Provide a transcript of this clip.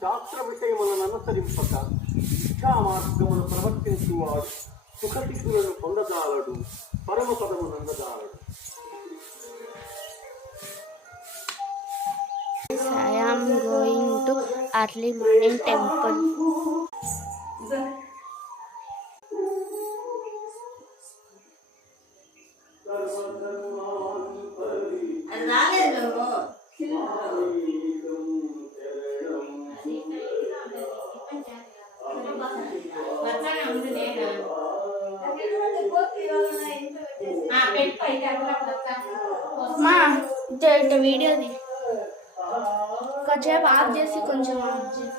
శాస్త్ర విషయములను అనుసరింపక ఇచ్ఛా మార్గమును ప్రవర్తించువాడు సుఖతిథులను పొందజాలడు, పరమపదము నందజాలడు. I am going to early morning temple. వీడియోది కొంచెం ఆఫ్ చేసి కొంచెం ఆఫ్ చేసి